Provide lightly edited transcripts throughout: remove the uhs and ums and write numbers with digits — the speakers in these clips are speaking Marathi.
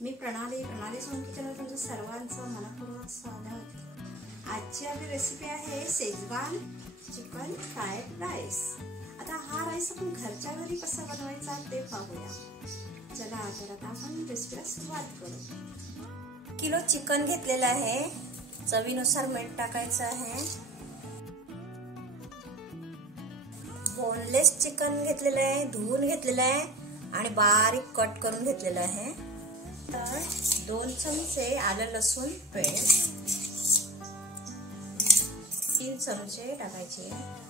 मी प्रणाली सोनकी चॅनल तुमचं सर्वांचं मनपूर्वक स्वागत। आजची आपली रेसिपी आहे शेजवान चिकन फ्राईड राईस। आता हा राईस आपण घरच्या घरी कसा बनवायचा ते पाहूया। चला तर आता आपण रेसिपीला सुरुवात करू। किलो चिकन घेतलेलं आहे, चवीनुसार मीठ टाकायचं आहे। बोनलेस चिकन घेतलेलं आहे, धुवून घेतलेलं आहे आणि बारीक कट करून घेतलेलं आहे। तर 2 चमचे आलं लसूण पेस्ट, 3 चमचे टाकायचे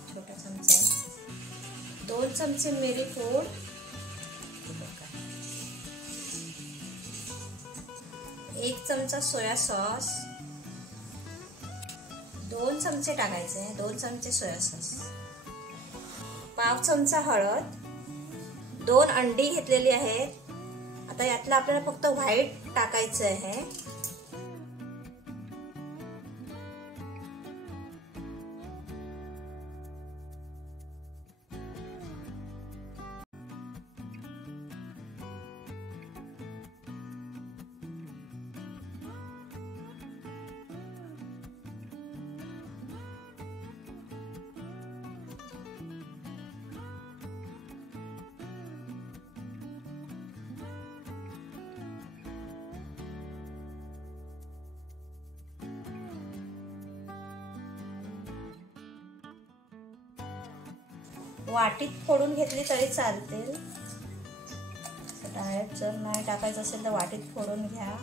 छोटा चमचा, 2 चमचे मिरी पूड, 1 चमचा सोया सॉस, 2 चमचे टाकायचे, 2 चमचे सोया सॉस, पाव चमचा हळद, 2 अंडी घेतलेली आहेत। आता यातलं आपल्याला फक्त व्हाईट टाकायचं आहे। वाटीत फोडून घेतली तरी चालते, डायरेक्ट जर नाही टाकायचं असेल तर वाटीत फोडून घ्या।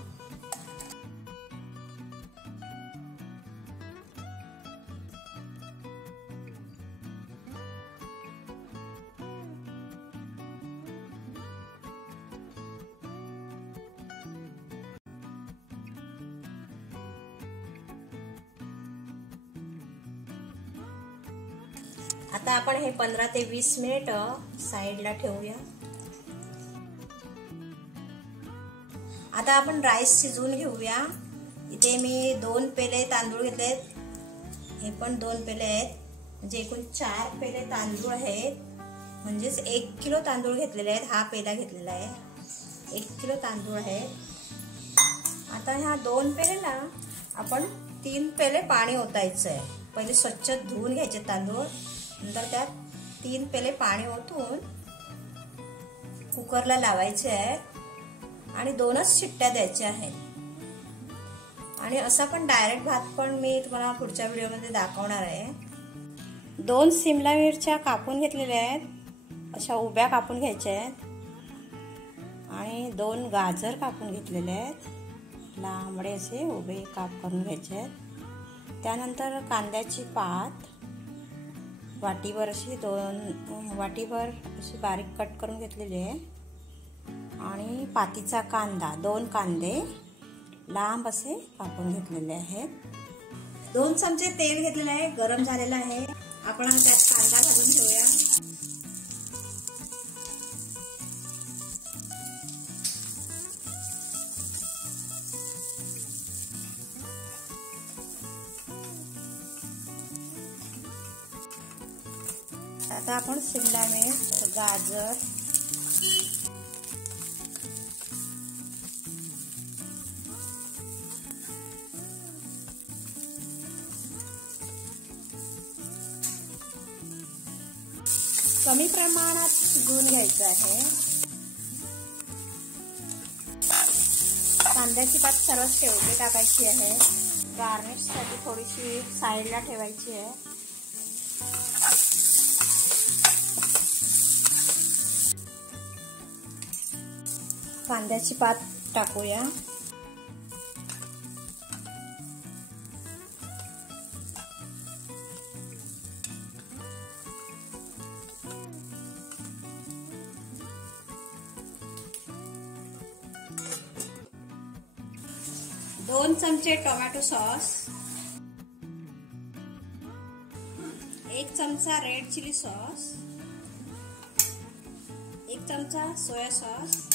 आता आपण हे 15 ते 20 मिनिट साइडला ठेवूया। आता आपण राईस शिजवून घेऊया। इथे मी 2 पेले तांदूळ घेतलेत, हे पण 2 पेले आहेत, म्हणजे एकूण 4 पेले तांदूळ आहेत, म्हणजेच 1 किलो तांदूळ घेतलेले आहेत। हा पेला घेतलेला आहे, 1 किलो तांदूळ आहेत। आता ह्या 2 पेलेला आपण 3 पेले पाणी ओतायचं आहे। पहिले स्वच्छ धुवून घ्यायचे तांदूळ, नंतर त्यात 3 पेले पाणी ओतून कुकरला लावायचे आहे आणि 2च शिट्ट्या द्यायच्या आहेत। आणि असा पण डायरेक्ट भात पण मी तुम्हाला पुढच्या व्हिडिओमध्ये दाखवणार आहे। 2 शिमला मिरच्या कापून घेतलेल्या आहेत, अशा उभ्या कापून घ्यायच्या आहेत, आणि 2 गाजर कापून घेतलेले आहेत, लांबडे असे उभे काप करून घ्यायचे आहेत। त्यानंतर कांद्याची पात वाटीभर अशी 2 वाटीभर अशी बारीक कट करून घेतलेली आहे, आणि पातीचा कांदा 2 कांदे लांब असे कापून घेतलेले आहेत। 2 चमचे तेल घेतलेले आहे, गरम झालेलं आहे। आपण त्यात कांदा घालून घेऊया। आता आपण शिमला मिर्च, गाजर, कमी प्रमाणात शिजवून घ्यायचं आहे। कांद्याची पात सर्व शेवटी टाकायची आहे, गार्निशसाठी थोडीशी साईडला ठेवायची आहे। कांद्याची पात टाकूया। दोन चमचे टोमॅटो सॉस, 1 चमचा रेड चिली सॉस, 1 चमचा सोया सॉस,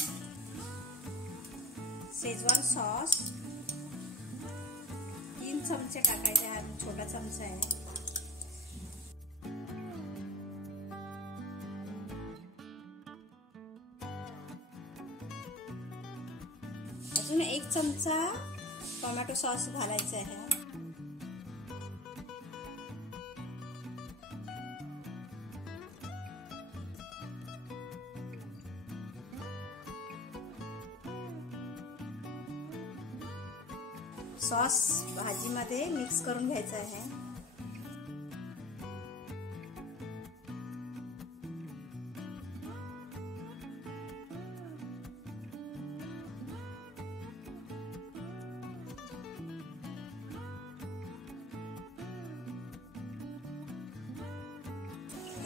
शेजवान सॉस 3 चमचे टाकायचे, हा छोटा चमचा आहे। अजून 1 चमचा टोमॅटो सॉस घालायचा आहे. सॉस भाजीमध्ये मिक्स करून घ्यायचा आहे.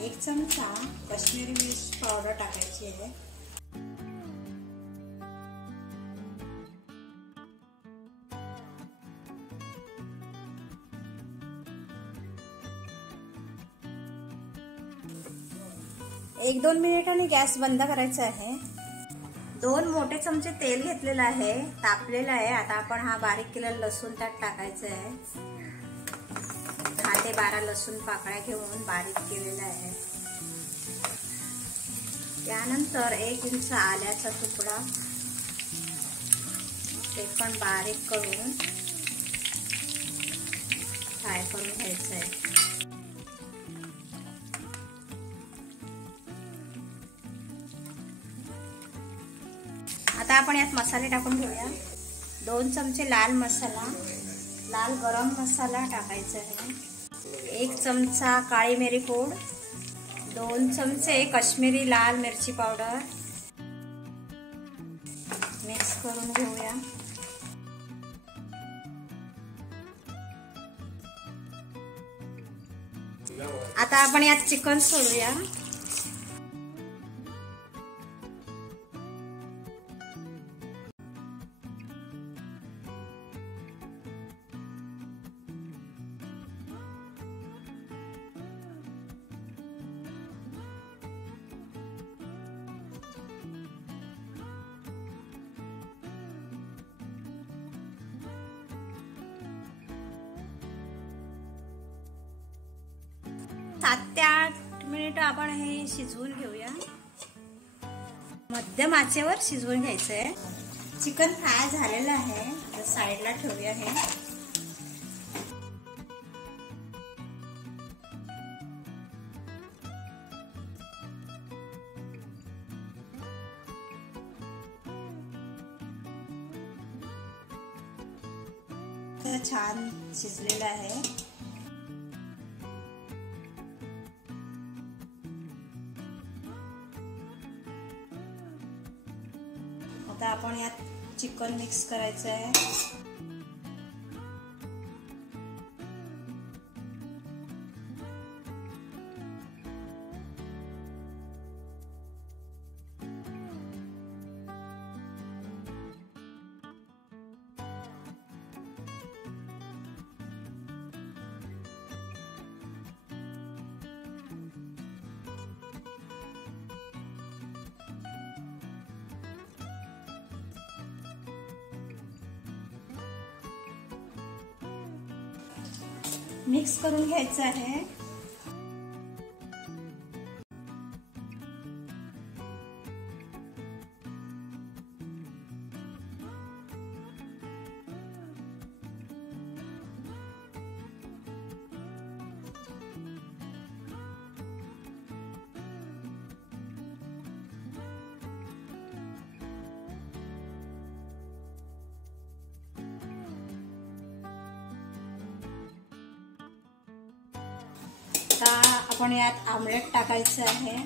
एक चमचा काश्मीरी मिर्च पावडर टाकायची आहे. एक 2 मिनिटांनी गॅस बंद करायचा आहे. 2 मोठे चमचे तेल घेतलेलं आहे, तापलेलं आहे. आता आपण हा बारीक केलेला लसूण त्यात टाकायचा आहे. 10 ते 12 लसूण पाकळ्या घेऊन बारीक केलेला आहे. त्यानंतर 1 इंच आल्याचा तुकडा ते पण बारीक करून फ्राय करून घ्यायचं आहे. आता आपण यात मसाले टाकून घेऊया. 2 चमचे लाल गरम मसाला टाकायचा आहे. 1 चमचा काळी मिरी पूड, 2 चमचे काश्मीरी लाल मिरची पावडर मिक्स करून घेऊया. आता आपण यात चिकन सोडूया. सात ते 8 मिनिट आपण हे शिजवून घेऊया. मध्यम आचेवर शिजवून घ्यायचं आहे. चिकन फ्राय झालेलं आहे, साईडला ठेवूया. हे छान शिजलेलं आहे. आता आपण यात चिकन मिक्स करायचं आहे. मिक्स करून घ्यायचं आहे. आता आपण यात आमलेट टाकायचं आहे.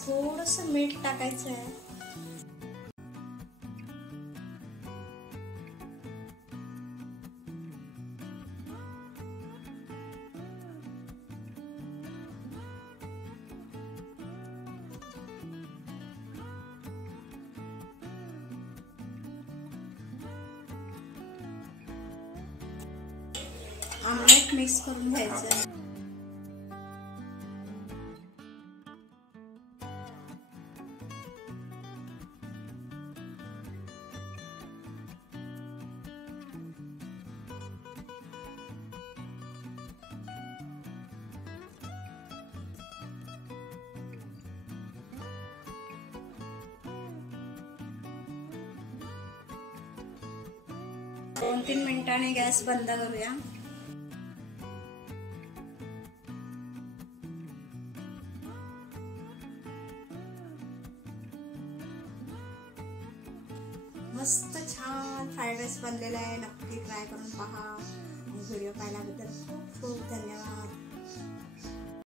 थोडंसं मीठ टाकायचं आहे. आमलेट मिक्स करून घ्यायचं. 2-3 मिनिटांनी गॅस बंद करूया. मस्त छान फ्राईड राईस बनलेला आहे. नक्की ट्राय करून पहा. व्हिडिओ पाहिल्याबद्दल खूप खूप धन्यवाद.